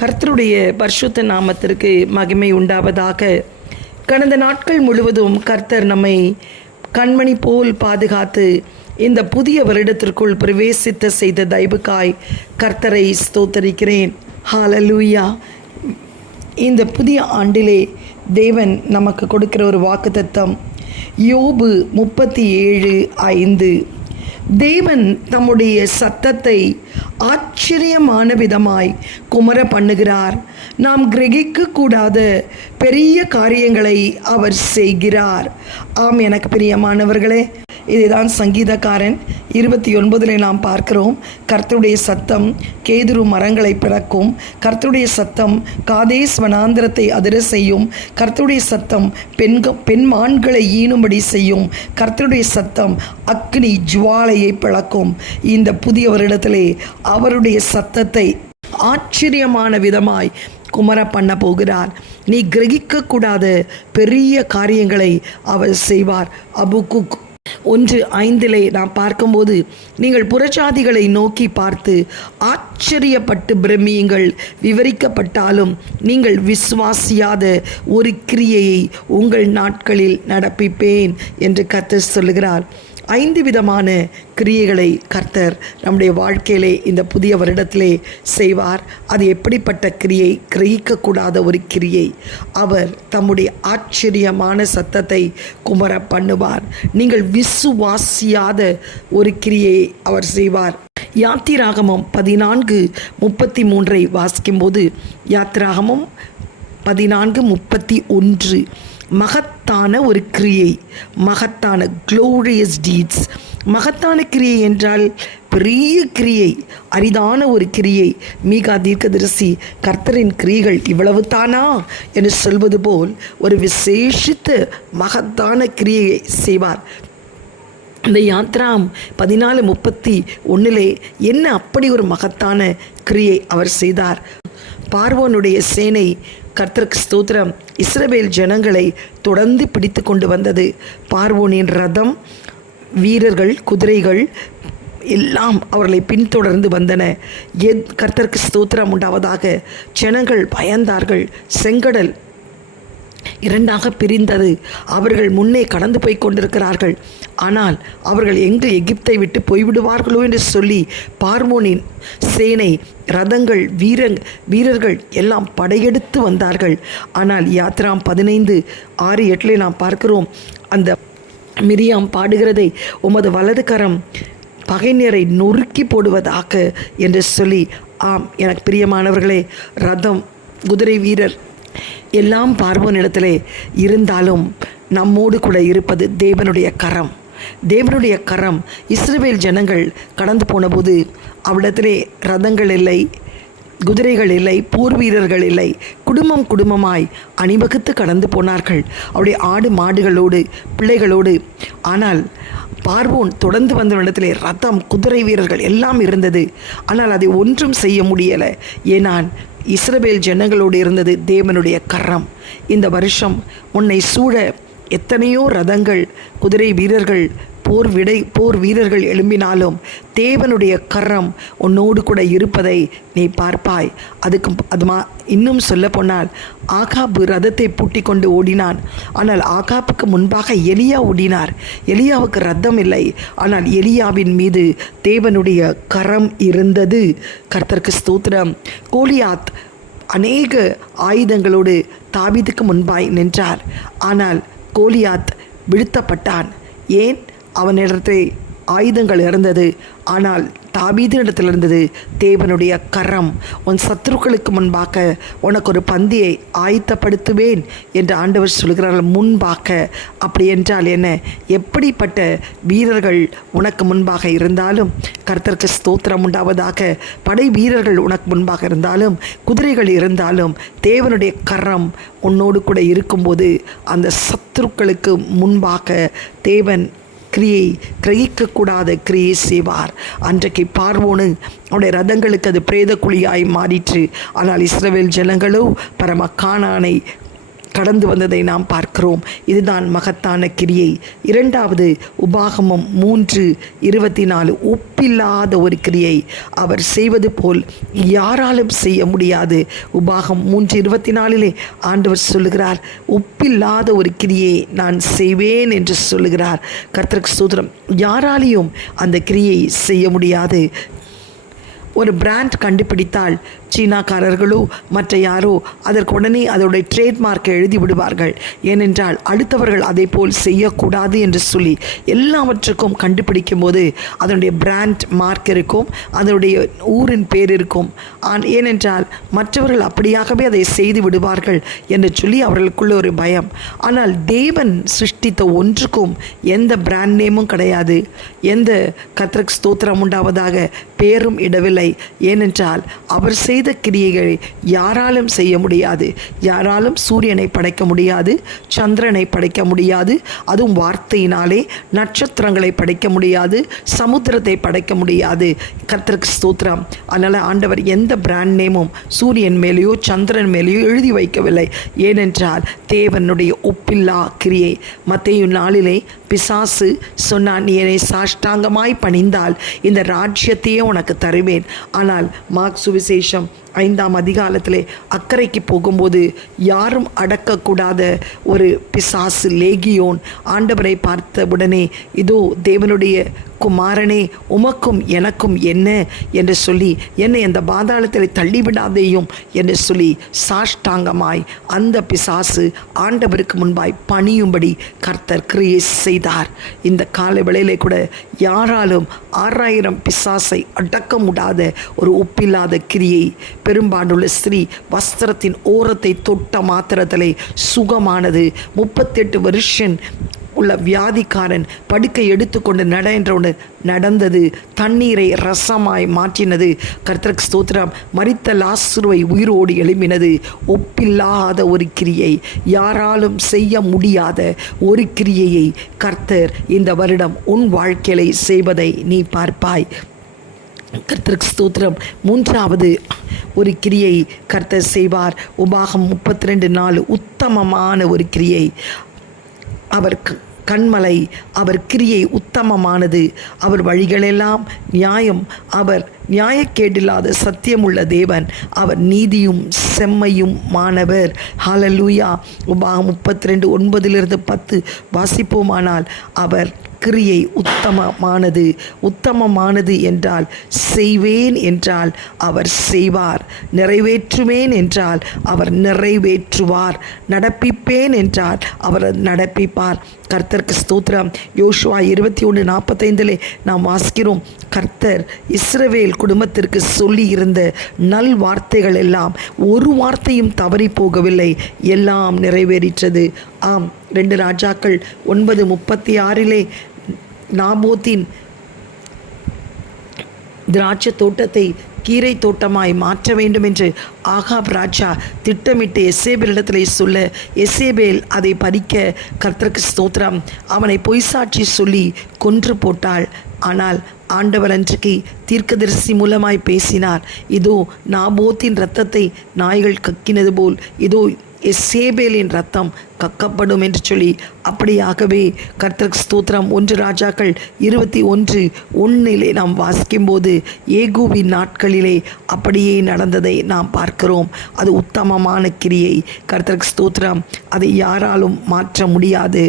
கர்த்தருடைய பரிசுத்த நாமத்திற்கு மகிமை உண்டாவதாக. கடந்த நாட்கள் முழுவதும் கர்த்தர் நம்மை கண்மணி போல் பாதுகாத்து இந்த புதிய வருடத்திற்குள் பிரவேசித்த செய்த தயவுக்காய் கர்த்தரை ஸ்தோத்தரிக்கிறேன். ஹல்லேலூயா. இந்த புதிய ஆண்டிலே தேவன் நமக்கு கொடுக்கிற ஒரு வாக்குத்தத்தம் யோபு 37:5. தேவன் தம்முடைய சத்தத்தை ஆச்சரியமான விதமாய் குமர பண்ணுகிறார். நாம் கிரகிக்க கூடாத பெரிய காரியங்களை அவர் செய்கிறார். ஆம், எனக்கு பிரியமானவர்களே, இதுதான் சங்கீதக்காரன் 29 நாம் பார்க்கிறோம். கர்த்தருடைய சத்தம் கேதுரு மரங்களை பிளக்கும், கர்த்தருடைய சத்தம் காதேஸ் வனாந்திரத்தை அதிர செய்யும், கர்த்தருடைய சத்தம் பெண்மான்களை ஈனும்படி செய்யும், கர்த்தருடைய சத்தம் அக்னி ஜுவாலையை பிளக்கும். இந்த புதிய வருடத்திலே அவருடைய சத்தத்தை ஆச்சரியமான விதமாய் குமர பண்ண போகிறார். நீ கிரகிக்க கூடாத பெரிய காரியங்களை அவர் செய்வார். அபுக்குக் 1:5 நாம் பார்க்கும்போது, நீங்கள் புறஜாதிகளை நோக்கி பார்த்து ஆச்சரியப்பட்டு பிரமியுங்கள், விவரிக்கப்பட்டாலும் நீங்கள் விசுவாசியாத ஒரு கிரியையை உங்கள் நாட்களில் நடப்பிப்பேன் என்று கர்த்தர் சொல்லுகிறார். 5 விதமான கிரியைகளை கர்த்தர் நம்முடைய வாழ்க்கையிலே இந்த புதிய வருடத்திலே செய்வார். அது எப்படிப்பட்ட கிரியை? கிரகிக்கக்கூடாத ஒரு கிரியை. அவர் தம்முடைய ஆச்சரியமான சத்தத்தை குமர பண்ணுவார். நீங்கள் விசுவாசியாத ஒரு கிரியை அவர் செய்வார். யாத்திராகமம் 14:33 வாசிக்கும்போது, யாத்திராகமம் 14:31, மகத்தான ஒரு கிரியை, மகத்தான க்ளோரியஸ் டீட்ஸ். மகத்தான கிரியை என்றால் பெரிய கிரியை, அரிதான ஒரு கிரியை. மீகா தீர்க்கதரிசி கர்த்தரின் கிரியைகள் இவ்வளவு தானா என்று சொல்வது போல் ஒரு விசேஷித்த மகத்தான கிரியையை செய்வார். இந்த யாத்ராம் 14:31 என்ன அப்படி ஒரு மகத்தான கிரியை அவர் செய்தார்? பார்வோனுடைய சேனை, கர்த்தருக்கு ஸ்தோத்திரம், இஸ்ரவேல் ஜனங்களை தொடர்ந்து பிடித்து கொண்டு வந்தது. பார்வோனின் ரதம், வீரர்கள், குதிரைகள் எல்லாம் அவர்களை பின்தொடர்ந்து வந்தன. கர்த்தருக்கு ஸ்தோத்திரம் உண்டாவதாக. ஜனங்கள் பயந்தார்கள். செங்கடல் 2ஆக பிரிந்தது. அவர்கள் முன்னே கடந்து போய் கொண்டிருக்கிறார்கள். ஆனால் அவர்கள் எங்கு எகிப்தை விட்டு போய்விடுவார்களோ என்று சொல்லி பார்வோனின் சேனை, ரதங்கள், வீரர்கள் எல்லாம் படையெடுத்து வந்தார்கள். ஆனால் யாத்ராம் 15:6-8 நாம் பார்க்கிறோம், அந்த மிரியாம் பாடுகிறதை, உமது வலது கரம் பகைஞரை நொறுக்கி போடுவதாக என்று சொல்லி. ஆம், எனக்கு பிரியமானவர்களே, ரதம், குதிரை வீரர் எல்லாம் பார்வோனிடத்திலே இருந்தாலும் நம்மோடு கூட இருப்பது தேவனுடைய கரம். தேவனுடைய கரம். இஸ்ரவேல் ஜனங்கள் கடந்து போனபோது அவ்விடத்திலே ரதங்கள் இல்லை, குதிரைகள் இல்லை, போர் வீரர்கள் இல்லை. குடும்பமாய் அணிவகுத்து கடந்து போனார்கள், அவருடைய ஆடு மாடுகளோடு பிள்ளைகளோடு. ஆனால் பார்வோன் தொடர்ந்து வந்த இடத்திலே ரதம், குதிரை வீரர்கள் எல்லாம் இருந்தது. ஆனால் அதை ஒன்றும் செய்ய முடியலை. ஏனால் இஸ்ரவேல் ஜனங்களோடு இருந்தது தேவனுடைய கரம். இந்த வருஷம் உன்னை சூழ எத்தனையோ ரதங்கள், குதிரை வீரர்கள், போர் வீரர்கள் எழும்பினாலும் தேவனுடைய கரம் உன்னோடு கூட இருப்பதை நீ பார்ப்பாய். இன்னும் சொல்ல போனால், ஆகாபு ரதத்தை பூட்டி கொண்டு ஓடினான். ஆனால் ஆகாபுக்கு முன்பாக எலியா ஓடினார். எலியாவுக்கு ரதம் இல்லை, ஆனால் எலியாவின் மீது தேவனுடைய கரம் இருந்தது. கர்த்தருக்கு ஸ்தோத்திரம். கோலியாத் அநேக ஆயுதங்களோடு தாவீதுக்கு முன்பாய் நின்றார். ஆனால் கோலியாத் வீழ்த்தப்பட்டான். ஏன்? அவனிடத்தில் ஆயுதங்கள் இருந்தது, ஆனால் தாவீதினிடத்தில் இருந்தது தேவனுடைய கரம். உன் சத்துருக்களுக்கு முன்பாக உனக்கு ஒரு பந்தியை ஆயத்தப்படுத்துவேன் என்று ஆண்டவர் சொல்கிறார்கள். முன்பாக. அப்படி என்றால் என்ன? எப்படிப்பட்ட வீரர்கள் உனக்கு முன்பாக இருந்தாலும், கர்த்தருக்கு ஸ்தோத்திரம் உண்டாவதாக, படை வீரர்கள் உனக்கு முன்பாக இருந்தாலும், குதிரைகள் இருந்தாலும், தேவனுடைய கரம் உன்னோடு கூட இருக்கும்போது அந்த சத்துருக்களுக்கு முன்பாக தேவன் கிரகிக்கக்கூடாத கிரியை செய்வார். அன்றைக்கு பார்வோனு அவருடைய ரதங்களுக்கு அது பிரேத குழியாய் மாறிற்று. ஆனால் இஸ்ரவேல் ஜனங்களோ பரம கானானை கடந்து வந்ததை நாம் பார்க்கிறோம். இதுதான் மகத்தான கிரியை. இரண்டாவது, உபாகமம் 3:24, ஒப்பில்லாத ஒரு கிரியை. அவர் செய்வது போல் யாராலும் செய்ய முடியாது. உபாகம் 3:24 ஆண்டவர் சொல்லுகிறார், ஒப்பில்லாத ஒரு கிரியை நான் செய்வேன் என்று சொல்லுகிறார். கர்த்தருக்கு ஸ்தோத்திரம். யாராலையும் அந்த கிரியை செய்ய முடியாது. ஒரு பிராண்ட் கண்டுபிடித்தால் சீனாக்காரர்களோ மற்ற யாரோ அதற்கு உடனே அதோடைய ட்ரேட்மார்க்கை எழுதி விடுவார்கள். ஏனென்றால் அடுத்தவர்கள் அதை போல் செய்யக்கூடாது என்று சொல்லி எல்லாவற்றுக்கும் கண்டுபிடிக்கும் போது அதனுடைய பிராண்ட் மார்க் இருக்கும், அதனுடைய ஊரின் பேர் இருக்கும். ஏனென்றால் மற்றவர்கள் அப்படியாகவே அதை செய்து விடுவார்கள் என்று சொல்லி அவர்களுக்குள்ள ஒரு பயம். ஆனால் தேவன் சிருஷ்டித்த ஒன்றுக்கும் எந்த பிராண்ட் நேமும் கிடையாது, எந்த கர்த்தருக்கு ஸ்தோத்திரம் உண்டாவதாக பேரும் இடவில்லை. ஏனென்றால் அவர் செய்த கிரியைகளை யாராலும் செய்ய முடியாது. யாராலும் சூரியனை படைக்க முடியாது, சந்திரனை படைக்க முடியாது, அதுவும் வார்த்தையினாலே. நட்சத்திரங்களை படைக்க முடியாது, சமுத்திரத்தை படைக்க முடியாது. கர்த்தருக்கு ஸ்தோத்திரம். அதனால் ஆண்டவர் எந்த பிராண்ட் நேமும் சூரியன் மேலேயோ சந்திரன் மேலேயோ எழுதி வைக்கவில்லை. ஏனென்றால் தேவனுடைய ஒப்பில்லா கிரியை. மத்தேயு 4 பிசாசு சொன்னான், நீ என்னை சாஷ்டாங்கமாய் பணிந்தால் இந்த ராஜ்யத்தையே உனக்கு தருவேன். ஆனால் மார்க் சுவிசேஷம் 5ஆம் அதிகாரத்திலே அக்கறைக்கு போகும்போது யாரும் அடக்கக்கூடாத ஒரு பிசாசு லேகியோன் ஆண்டவரை பார்த்த உடனே, இதோ தேவனுடைய குமாரனே, உமக்கும் எனக்கும் என்ன என்று சொல்லி என்னை அந்த பாதாளத்தில் தள்ளிவிடாதேயும் என்று சொல்லி சாஷ்டாங்கமாய் அந்த பிசாசு ஆண்டவருக்கு முன்பாய் பணியும்படி கர்த்தர் கிரியை செய்தார். இந்த காலை வேளையிலே கூட யாராலும் 6000 பிசாசை அடக்க முடியாத ஒரு ஒப்பில்லாத கிரியை. பெரும்பாலுள்ள ஸ்திரீ வஸ்திரத்தின் ஓரத்தை தொட்ட மாத்திரத்திலே சுகமானது. 38 வருஷம் உள்ள வியாதிக்காரன் படுக்கை எடுத்துக்கொண்டு நட என்றொன்று நடந்தது. தண்ணீரை ரசமாய் மாற்றினது. கர்த்தருக்கு ஸ்தோத்திரம். மரித்த லாசருவை உயிரோடு எழுப்பினது. ஒப்பில்லாத ஒரு கிரியை, யாராலும் செய்ய முடியாத ஒரு கிரியையை கர்த்தர் இந்த வருடம் உன் வாழ்க்கையை செய்வதை நீ பார்ப்பாய். கர்த்தருக்கு ஸ்தோத்திரம். மூன்றாவது ஒரு கிரியை கர்த்தர் செய்வார். உபாகம் 32:4, உத்தமமான ஒரு கிரியை. அவர் கண்மலை, அவர் கிரியை உத்தமமானது. அவர் வழிகளெல்லாம் நியாயம். அவர் நியாயக்கேடில்லாத சத்தியமுள்ள தேவன். அவர் நீதியும் செம்மையும் மாணவர். ஹல்லேலூயா. உபாகம் 32:9-10 வாசிப்போமானால், அவர் கிரியை உத்தமமானது. உத்தமமானது என்றால் செய்வேன் என்றால் அவர் செய்வார், நிறைவேற்றுவேன் என்றால் அவர் நிறைவேற்றுவார், நடப்பிப்பேன் என்றால் அவர் நடப்பிப்பார். கர்த்தருக்கு ஸ்தோத்திரம். யோசுவா 21:45 நாம் வாசிக்கிறோம், கர்த்தர் இஸ்ரவேல் குடும்பத்திற்கு சொல்லி இருந்த நல் வார்த்தைகள் எல்லாம் ஒரு வார்த்தையும் தவறி போகவில்லை, எல்லாம் நிறைவேறிற்றது. ஆம், 2 ராஜாக்கள் 9:36 நாபோத்தின் திராட்சை தோட்டத்தை கீரை தோட்டமாய் மாற்ற வேண்டும் என்று ஆகாப் ராஜா திட்டமிட்டு எசேபேலிடத்திலே சொல்ல, எசேபேல் அதை பறிக்க கர்த்தருக்கு ஸ்தோத்திரம் அவனை பொய்சாட்சி சொல்லி கொன்று போட்டாள். ஆனால் ஆண்டவர் அன்றைக்கு தீர்க்கதரிசி மூலமாய் பேசினார், இதோ நாபோத்தின் இரத்தத்தை நாய்கள் கக்கினது போல் இதோ எசேபேலின் ரத்தம் கக்கப்படும் என்று சொல்லி, அப்படியாகவே கர்த்தருக்கு ஸ்தோத்திரம். 1 ராஜாக்கள் 21:1 நாம் வாசிக்கும்போது ஏகூவின் நாட்களிலே அப்படியே நடந்ததை நாம் பார்க்கிறோம். அது உத்தமமான கிரியை. கர்த்தருக்கு ஸ்தோத்திரம். அதை யாராலும் மாற்ற முடியாது.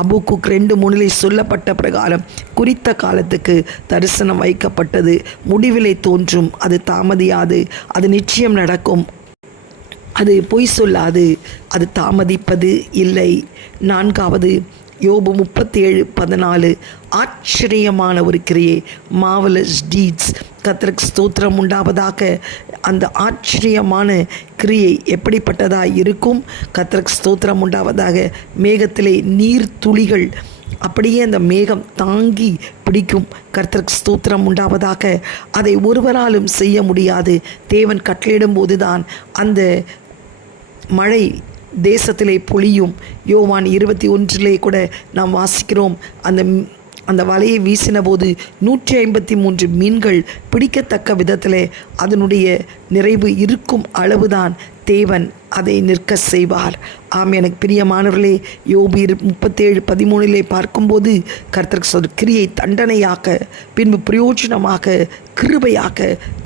அபூக்குக் 2:3 சொல்லப்பட்ட பிரகாரம் குறித்த காலத்துக்கு தரிசனம் வைக்கப்பட்டது. முடிவிலே தோன்றும், அது தாமதியாது, அது நிச்சயம் நடக்கும், அது பொய் சொல்லாது, அது தாமதிப்பது இல்லை. 4வது யோபு 37:14, ஆச்சரியமான ஒரு கிரியை, மார்வலஸ் டீட்ஸ். கர்த்தருக்கு ஸ்தோத்திரம் உண்டாவதாக. அந்த ஆச்சரியமான கிரியை எப்படிப்பட்டதாக இருக்கும்? கர்த்தருக்கு ஸ்தோத்திரம் உண்டாவதாக. மேகத்திலே நீர் துளிகள் அப்படியே அந்த மேகம் தாங்கி பிடிக்கும். கர்த்தருக்கு ஸ்தோத்திரம் உண்டாவதாக. அதை ஒருவராலும் செய்ய முடியாது. தேவன் கட்டளையிடும் போதுதான் அந்த மழை தேசத்திலே பொழியும். யோவான் 21 கூட நாம் வாசிக்கிறோம், அந்த வலையை வீசின போது 153 மீன்கள் பிடிக்கத்தக்க விதத்தில் அதனுடைய நிறைவு இருக்கும் அளவுதான் தேவன் அதை நிற்க செய்வார். ஆம், எனக்கு பிரியமானவர்களே, யோபு 37:13 பார்க்கும்போது கர்த்தருக்கு கிரியை தண்டனையாக பின்பு பிரயோஜனமாக கிருபையாக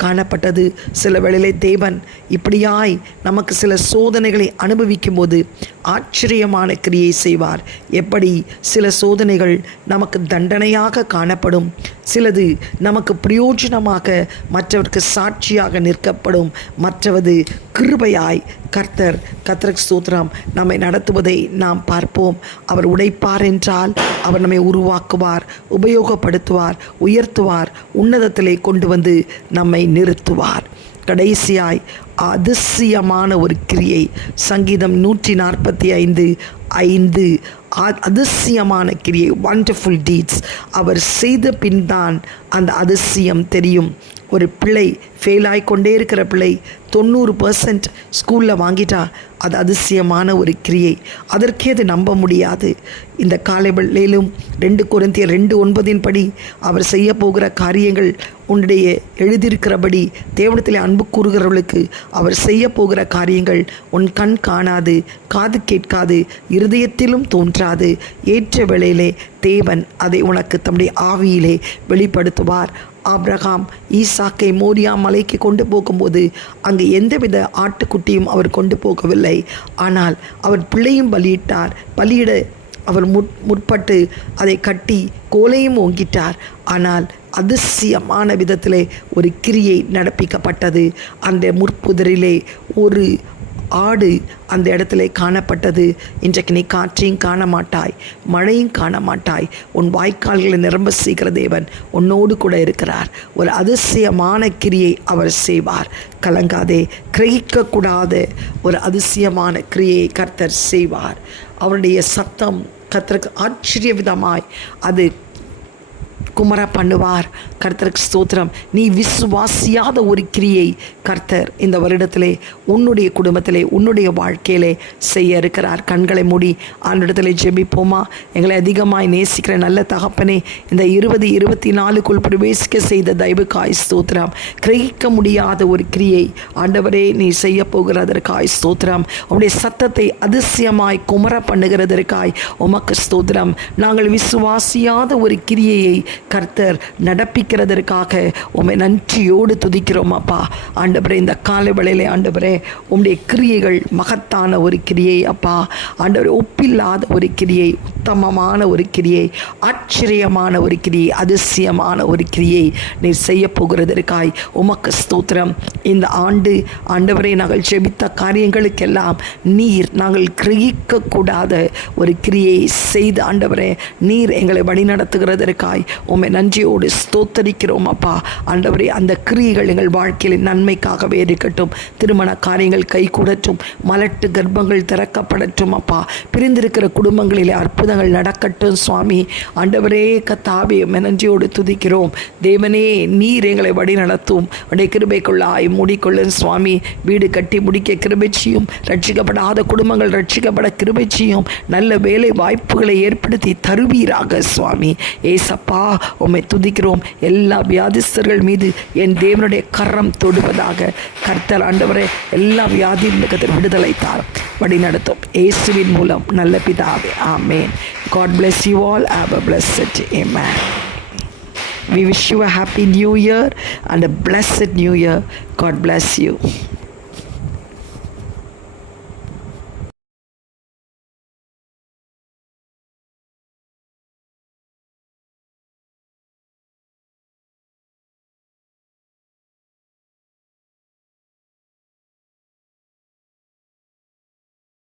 காணப்பட்டது. சில வேளையிலே தேவன் இப்படியாய் நமக்கு சில சோதனைகளை அனுபவிக்கும் போது ஆச்சரியமான கிரியை செய்வார். எப்படி சில சோதனைகள் நமக்கு தண்டனையாக காணப்படும், சிலது நமக்கு பிரயோஜனமாக மற்றவருக்கு சாட்சியாக நிற்கப்படும், மற்றவது கிருபையாய் கர்த்தருக்கு ஸ்தோத்திரம் நம்மை நடத்துவதை நாம் பார்ப்போம். அவர் உடைப்பார் என்றால் அவர் நம்மை உருவாக்குவார், உபயோகப்படுத்துவார், உயர்த்துவார், உன்னதத்திலே கொண்டு வந்து நம்மை நிறுத்துவார். கடைசியாய் அதிசயமான ஒரு கிரியை, சங்கீதம் 145:5, அதிசயமான கிரியை, வண்டர்ஃபுல் டீட்ஸ். அவர் செய்த பின் தான் அந்த அதிசயம் தெரியும். ஒரு பிள்ளை ஃபெயிலாய் கொண்டே இருக்கிற பிள்ளை 90% ஸ்கூலில் வாங்கிட்டா அது அதிசயமான ஒரு கிரியை. அதற்கே அது நம்ப முடியாது. இந்த காலை வேளையிலும் 2 கொரிந்தியர் 2:9 படி அவர் செய்ய போகிற காரியங்கள் உன்னுடைய எழுதியிருக்கிறபடி தேவனிடத்திலே அன்பு கூறுகிறவர்களுக்கு அவர் செய்ய போகிற காரியங்கள் உன் கண் காணாது, காது கேட்காது, இருதயத்திலும் தோன்றாது. ஏற்ற வேளையிலே தேவன் அதை உனக்கு தம்முடைய ஆவியிலே வெளிப்படுத்துவார். ஆபிரகாம் ஈசாக்கை மோரியா மலைக்கு கொண்டு போகும்போது அங்கு எந்தவித ஆட்டுக்குட்டியும் அவர் கொண்டு போகவில்லை. ஆனால் அவர் பிள்ளையும் பலியிட அவர் முற்பட்டு அதை கட்டி கோலையும் ஓங்கிட்டார். ஆனால் அதிசயமான விதத்திலே ஒரு கிரியை நடப்பிக்கப்பட்டது. அந்த முற்புதரிலே ஒரு ஆடு அந்த இடத்துல காணப்பட்டது. இன்றைக்கு நீ காற்றையும் காண மாட்டாய், மழையும் காண மாட்டாய். உன் வாய்க்கால்களை நிரம்ப செய்கிற தேவன் உன்னோடு கூட இருக்கிறார். ஒரு அதிசயமான கிரியை அவர் செய்வார். கலங்காதே. கிரகிக்கக்கூடாத ஒரு அதிசயமான கிரியை கர்த்தர் செய்வார். அவருடைய சத்தம் கர்த்தருக்கு ஆச்சரிய விதமாய் அது குமர பண்ணுவார். கர்த்தருக்கு ஸ்தோத்திரம். நீ விசுவாசியாத ஒரு கிரியை கர்த்தர் இந்த வருடத்திலே உன்னுடைய குடும்பத்திலே உன்னுடைய வாழ்க்கையிலே செய்ய இருக்கிறார். கண்களை மூடி ஆண்டிடத்திலே ஜெபிப்போமா? எங்களை அதிகமாய் நேசிக்கிற நல்ல தகப்பனே, இந்த 2024க்குள் பிரவேசிக்க செய்த தயவுக்காய் ஸ்தோத்திரம். கிரகிக்க முடியாத ஒரு கிரியை ஆண்டவரே நீ செய்ய போகிறதற்காய் ஸ்தோத்திரம். உன்னுடைய சத்தத்தை அதிசயமாய் குமர பண்ணுகிறதற்காய் உமக்கு ஸ்தோத்திரம். நாங்கள் விசுவாசியாத ஒரு கிரியையை கர்த்தர் நடப்பிக்கிறதற்காக உம்மை நன்றியோடு துதிக்கிறோம் அப்பா. ஆண்டவரே, இந்த காலை வேளையிலே ஆண்டவரே உம்முடைய கிரியைகள் மகத்தான ஒரு கிரியை அப்பா. ஆண்டவரே, ஒப்பில்லாத ஒரு கிரியை, உத்தமமான ஒரு கிரியை, ஆச்சரியமான ஒரு கிரியை, அதிசயமான ஒரு கிரியை நீர் செய்ய போகிறதற்காய் உமக்கு ஸ்தோத்திரம். இந்த ஆண்டு ஆண்டவரே நாங்கள் ஜெபித்த காரியங்களுக்கெல்லாம் நீர் நாங்கள் கிரகிக்கக்கூடாத ஒரு கிரியை செய்து ஆண்டவரே நீர் எங்களை வழிநடத்துகிறதற்காய் உம்மை நன்றியோடு ஸ்தோத்தரிக்கிறோம் அப்பா. ஆண்டவரே, அந்த கிரியைகள் எங்கள் வாழ்க்கையில் நன்மைக்காகவே இருக்கட்டும். திருமண காரியங்கள் கைகூடட்டும், மலட்டு கர்ப்பங்கள் திறக்கப்படட்டும் அப்பா. பிரிந்திருக்கிற குடும்பங்களிலே அற்புதங்கள் நடக்கட்டும் சுவாமி. ஆண்டவரே கர்த்தாவே நன்றியோடு துதிக்கிறோம். தேவனே, நீர் எங்களை வழி நடத்தும். உடைய கிருபைக்குள்ளாய் மூடிக்கொள்ளும் சுவாமி. வீடு கட்டி முடிக்க கிருபைச்சியும், ரட்சிக்கப்படாத குடும்பங்கள் ரட்சிக்கப்பட கிருபைச்சியும், நல்ல வேலை வாய்ப்புகளை ஏற்படுத்தி தருவீராக சுவாமி. ஏசப்பா உம்மை துதிக்கிறோம். எல்லா வியாதிஸ்தர்கள் மீது என் தேவனுடைய கரம் தொடுவதாக. கர்த்தர் ஆண்டவரே எல்லா வியாதியின் விடுதலை தாரும், வழி நடத்தும். இயேசுவின் மூலம் நல்ல பிதாவே, ஆமேன். God bless you all. Have a blessed amen. We wish you a happy new year and a blessed new year. God bless you.